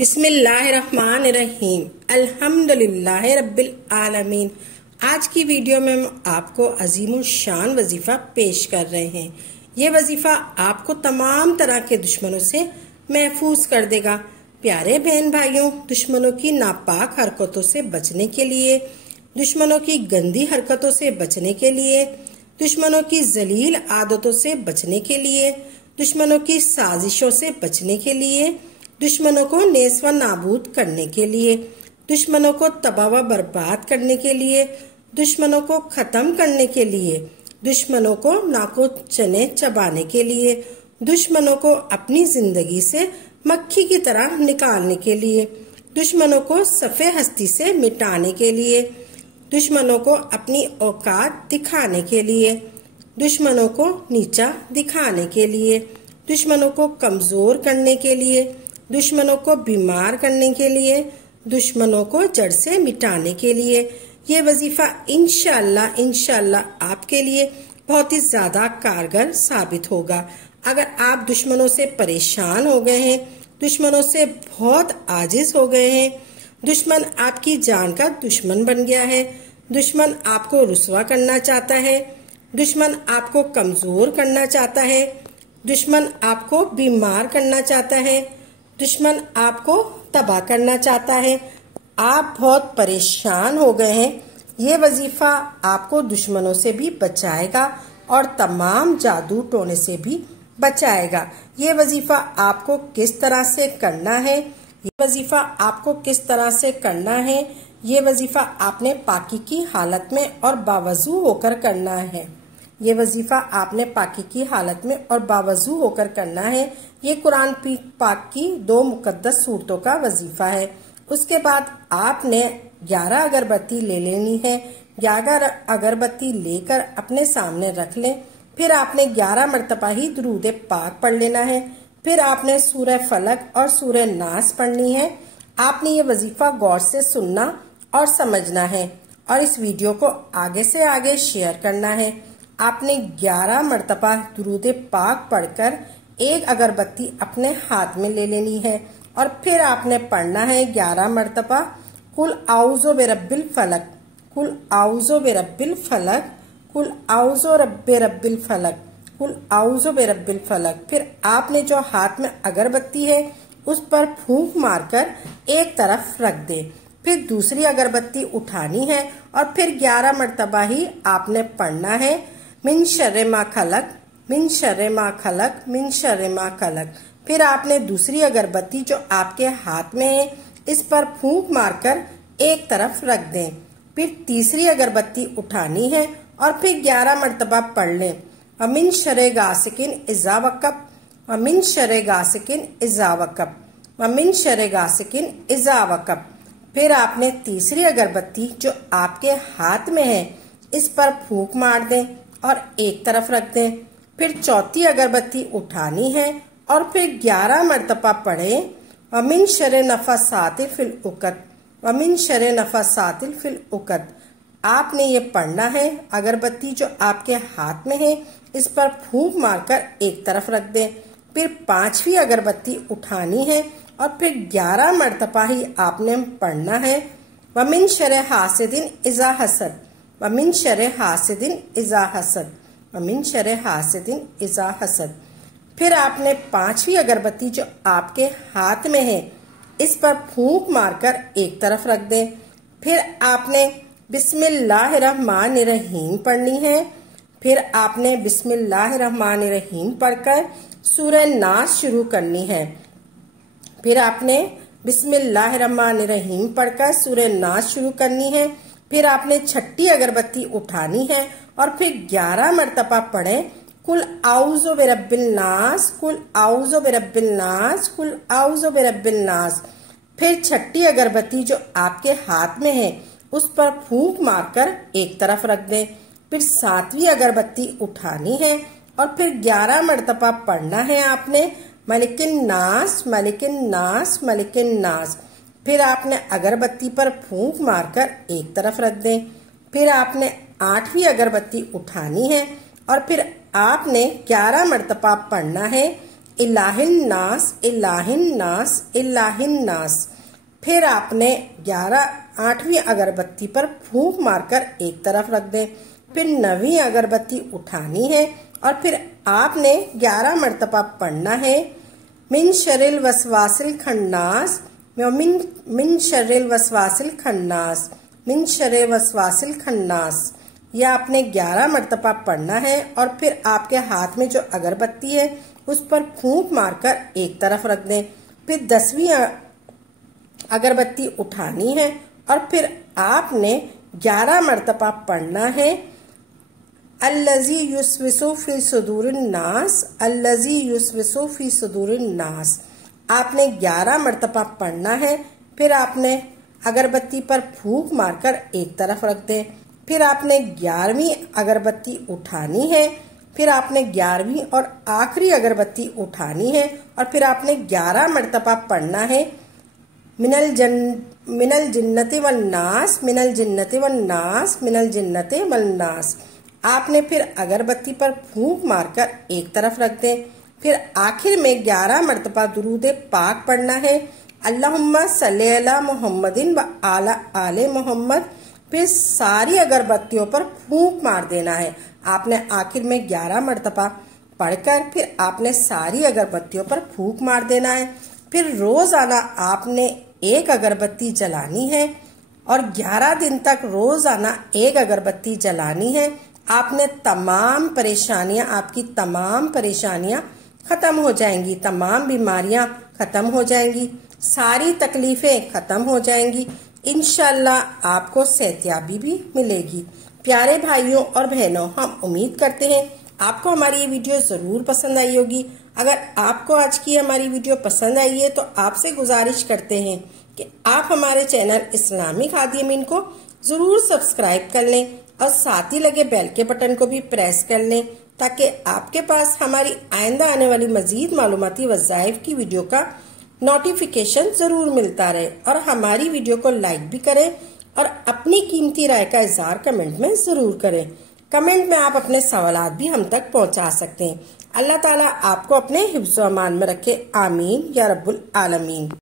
बिस्मिल्लाहिर्रहमानिर्रहीम अल्हम्दुलिल्लाह रब्बिल आलमीन। आज की वीडियो में हम आपको अजीमुल शान वजीफ़ा पेश कर रहे हैं। ये वजीफ़ा आपको तमाम तरह के दुश्मनों से महफूज कर देगा। प्यारे बहन भाइयों, दुश्मनों की नापाक हरकतों से बचने के लिए, दुश्मनों की गंदी हरकतों से बचने के लिए, दुश्मनों की जलील आदतों से बचने के लिए, दुश्मनों की साजिशों से बचने के लिए, दुश्मनों को नेस व नाबूद करने के लिए, दुश्मनों को तबाह व बर्बाद करने के लिए, दुश्मनों को खत्म करने के लिए, दुश्मनों को नाको चने चबाने के लिए, दुश्मनों को अपनी जिंदगी से मक्खी की तरह निकालने के लिए, दुश्मनों को सफ़े हस्ती से मिटाने के लिए, दुश्मनों को अपनी औकात दिखाने के लिए, दुश्मनों को नीचा दिखाने के लिए, दुश्मनों को कमजोर करने के लिए, दुश्मनों को बीमार करने के लिए, दुश्मनों को जड़ से मिटाने के लिए ये वजीफा इंशाअल्लाह आपके लिए बहुत ही ज्यादा कारगर साबित होगा। अगर आप दुश्मनों से परेशान हो गए हैं, दुश्मनों से बहुत आजिज हो गए हैं, दुश्मन आपकी जान का दुश्मन बन गया है, दुश्मन आपको रुसवा करना चाहता है, दुश्मन आपको कमजोर करना चाहता है, दुश्मन आपको बीमार करना चाहता है, दुश्मन आपको तबाह करना चाहता है, आप बहुत परेशान हो गए हैं, ये वजीफा आपको दुश्मनों से भी बचाएगा और तमाम जादू टोने से भी बचाएगा। ये वजीफा आपको किस तरह से करना है, ये वजीफा आपको किस तरह से करना है, ये वजीफा आपने पाकी की हालत में और बावजू होकर करना है। ये वजीफा आपने पाकी की हालत में और बावजू होकर करना है। ये कुरान पाक की 2 मुकद्दस सूरतों का वजीफा है। उसके बाद आपने 11 अगरबत्ती ले लेनी है। 11 अगरबत्ती लेकर अपने सामने रख लें। फिर आपने 11 मरतबा ही दुरूद पाक पढ़ लेना है। फिर आपने सूरह फलक और सूरह नास पढ़नी है। आपने ये वजीफा गौर से सुनना और समझना है और इस वीडियो को आगे से आगे शेयर करना है। आपने 11 मरतबा दुरूद पाक पढ़कर 1 अगरबत्ती अपने हाथ में ले लेनी है और फिर आपने पढ़ना है 11 मरतबा कुल आउज़ो बिरब्बिल फलक, कुल आउज़ो बिरब्बिल फलक, कुल आउज़ो बिरब्बिल फलक, कुल आउज़ो बिरब्बिल फलक। फिर आपने जो हाथ में अगरबत्ती है उस पर फूंक मारकर एक तरफ रख दे। फिर दूसरी अगरबत्ती उठानी है और फिर 11 मरतबा ही आपने पढ़ना है मिन शर्रे मा खलक, मिन शर्रे मा खलक, मिन शर्रे मा खलक। फिर आपने दूसरी अगरबत्ती जो आपके हाथ में है इस पर फूंक मारकर एक तरफ रख दें। फिर तीसरी अगरबत्ती उठानी है और फिर 11 मरतबा पढ़ लें अमिन शर्रे गासिकिन इज़ा वक़ब, अमिन शर्रे गासिकिन इज़ा वक़ब, अमिन शर्रे गासिकिन इज़ा वक़ब। फिर आपने तीसरी अगरबत्ती जो आपके हाथ में है इस पर फूंक मार दें और एक तरफ रख दें। फिर चौथी अगरबत्ती उठानी है और फिर 11 मरतबा पढ़ें अमिन शर्रे नफ़ासातिल फिल उक़द, अमिन शर्रे नफ़ासातिल फिल उक़द। आपने ये पढ़ना है। अगरबत्ती जो आपके हाथ में है इस पर फूंक मारकर एक तरफ रख दें। फिर 5वीं अगरबत्ती उठानी है और फिर 11 मरतबा ही आपने पढ़ना है वमिन शर्रे हासिदिन इज़ा हसद, वमिन शर्रे हासिदिन इज़ा हसद, वमिन शर्रे हासिदिन इज़ा हसद। फिर आपने 5वीं अगरबत्ती जो आपके हाथ में है इस पर फूंक मारकर एक तरफ रख दें। फिर आपने बिस्मिल्लाहिर्रहमानिर्रहीम पढ़नी है। फिर आपने बिस्मिल्लाहिर्रहमानिर्रहीम पढ़कर सूरह नास शुरू करनी है। फिर आपने बिस्मिल्लाहिर्रहमानिर्रहीम पढ़कर सूरह नास शुरू करनी है। फिर आपने 6ठी अगरबत्ती उठानी है और फिर 11 मरतबा पढ़ें कुल आउज़ो बिरब्बिल नास, कुल आउज़ो बिरब्बिल नास, कुल आउज़ो बिरब्बिल नास। फिर 6ठी अगरबत्ती जो आपके हाथ में है उस पर फूंक मारकर एक तरफ रख दें। फिर 7वीं अगरबत्ती उठानी है और फिर 11 मरतबा पढ़ना है आपने मलिकिन नास, मलिकिन नास, मलिकिन नास। फिर आपने अगरबत्ती पर फूंक मारकर एक तरफ रख दें। फिर आपने 8वीं अगरबत्ती उठानी है और फिर आपने 11 मरतबा पढ़ना है इलाहिन्नास इलाहिन्नास इलाहिन्नास। फिर आपने 8वीं अगरबत्ती पर फूंक मारकर एक तरफ रख दें। फिर 9वीं अगरबत्ती उठानी है और फिर आपने 11 मरतबा पढ़ना है मिन शर्रिल वसवासिल खन्नास, मिन शर्रिल वसवासिल खन्नास, मिन शर्रिल वसवासिल खन्नास। यह आपने 11 मरतबा पढ़ना है और फिर आपके हाथ में जो अगरबत्ती है उस पर फूंक मारकर एक तरफ रख दें। फिर 10वीं अगरबत्ती उठानी है और फिर आपने 11 मरतबा पढ़ना है अल्लज़ी युस्विसु फी सुदूरिन नास, अल्लज़ी युस्विसु फी सुदूरिन नास। आपने 11 मरतबा पढ़ना है। फिर आपने अगरबत्ती पर फूंक मारकर एक तरफ रख दें। फिर आपने 11वीं अगरबत्ती उठानी है। फिर आपने 11वीं और आखिरी अगरबत्ती उठानी है और फिर आपने 11 मरतबा पढ़ना है मिनल जिन्नति वल नास, मिनल जिन्नति वल नास, मिनल जिन्नति वल नास। आपने फिर अगरबत्ती पर फूंक मारकर एक तरफ रख दें। फिर आखिर में 11 मरतबा दुरूद पाक पढ़ना है अल्लाहुम्मा सल्ली अला मुहम्मदिन व आला आले मोहम्मद। फिर सारी अगरबत्तियों पर फूंक मार देना है। आपने आखिर में 11 मरतबा पढ़कर फिर आपने सारी अगरबत्तियों पर फूंक मार देना है। फिर रोजाना आपने एक अगरबत्ती जलानी है और 11 दिन तक रोजाना एक अगरबत्ती जलानी है। आपने तमाम परेशानियां, आपकी तमाम परेशानियां खत्म हो जाएंगी, तमाम बीमारियां खत्म हो जाएंगी, सारी तकलीफें खत्म हो जाएंगी। इंशाल्लाह आपको सेहतयाबी भी मिलेगी। प्यारे भाइयों और बहनों, हम उम्मीद करते हैं आपको हमारी ये वीडियो जरूर पसंद आई होगी। अगर आपको आज की हमारी वीडियो पसंद आई है तो आपसे गुजारिश करते हैं कि आप हमारे चैनल इस्लामिक हादी अमीन को जरूर सब्सक्राइब कर लें और साथ ही लगे बेल के बटन को भी प्रेस कर लें ताकि आपके पास हमारी आइंदा आने वाली मजीद मालूमाती वज़ाइफ की वीडियो का नोटिफिकेशन जरूर मिलता रहे। और हमारी वीडियो को लाइक भी करें और अपनी कीमती राय का इज़हार कमेंट में जरूर करें। कमेंट में आप अपने सवालात भी हम तक पहुंचा सकते हैं। अल्लाह ताला आपको अपने हिफ्ज़ व अमान में रखे, आमीन या रब्बुल आलमीन।